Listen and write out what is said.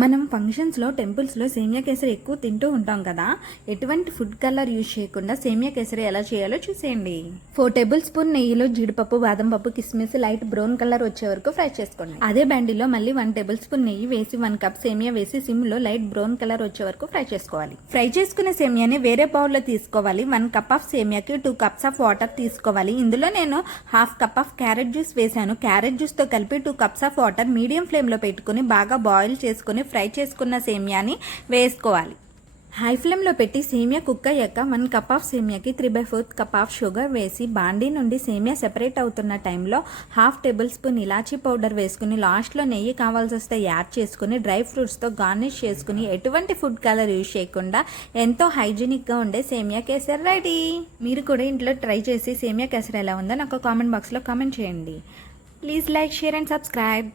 మనం ఫంక్షన్స్లో టెంపుల్స్లో సేమియా కేసరి ఎక్కువ తింటూ ఉంటాం కదా. ఎటువంటి ఫుడ్ కలర్ యూజ్ చేయకుండా సేమియా కేసరి ఎలా చేయాలో చూసేయండి. 4 టేబుల్ స్పూన్ నెయ్యిలో జీడిపప్పు, బాదం పప్పు, కిస్మిస్ లైట్ బ్రౌన్ కలర్ వచ్చే వరకు ఫ్రై చేసుకోండి. అదే బండిలో మళ్ళీ 1 టేబుల్ స్పూన్ నెయ్యి వేసి 1 కప్ సేమియా వేసి సిమ్లో లైట్ బ్రౌన్ కలర్ వచ్చే వరకు ఫ్రై చేసుకోవాలి. ఫ్రై చేసుకునే సేమియాని వేరే బౌల్లో తీసుకోవాలి. 1 కప్ ఆఫ్ సేమియాకి 2 కప్స్ ఆఫ్ వాటర్ తీసుకోవాలి. ఇందులో నేను ½ కప్ ఆఫ్ క్యారెట్ జ్యూస్ వేసాను. క్యారెట్ జ్యూస్ తో కలిపి 2 cups of water medium flame లో పెట్టుకుని బాగా బాయిల్ చేసుకుని ఫ్రై చేసుకున్న సేమియాని వేసుకోవాలి. హై ఫ్లేమ్లో పెట్టి సేమియా కుక్ అయ్యాక 1 కప్ ఆఫ్ సేమియాకి 3/4 కప్ ఆఫ్ షుగర్ వేసి బాండీ నుండి సేమియా సెపరేట్ అవుతున్న టైంలో ½ టేబుల్ స్పూన్ ఇలాచీ పౌడర్ వేసుకుని లాస్ట్లో నెయ్యి కావాల్సి వస్తే యాడ్ చేసుకుని డ్రై ఫ్రూట్స్తో గార్నిష్ చేసుకుని ఎటువంటి ఫుడ్ కలర్ యూజ్ చేయకుండా ఎంతో హైజీనిక్గా ఉండే సేమియా కేసరి రెడీ. మీరు కూడా ఇంట్లో ట్రై చేసి సేమియా కేసరి ఎలా ఉందో నాకు కామెంట్ బాక్స్లో కామెంట్ చేయండి. Please like, share and subscribe.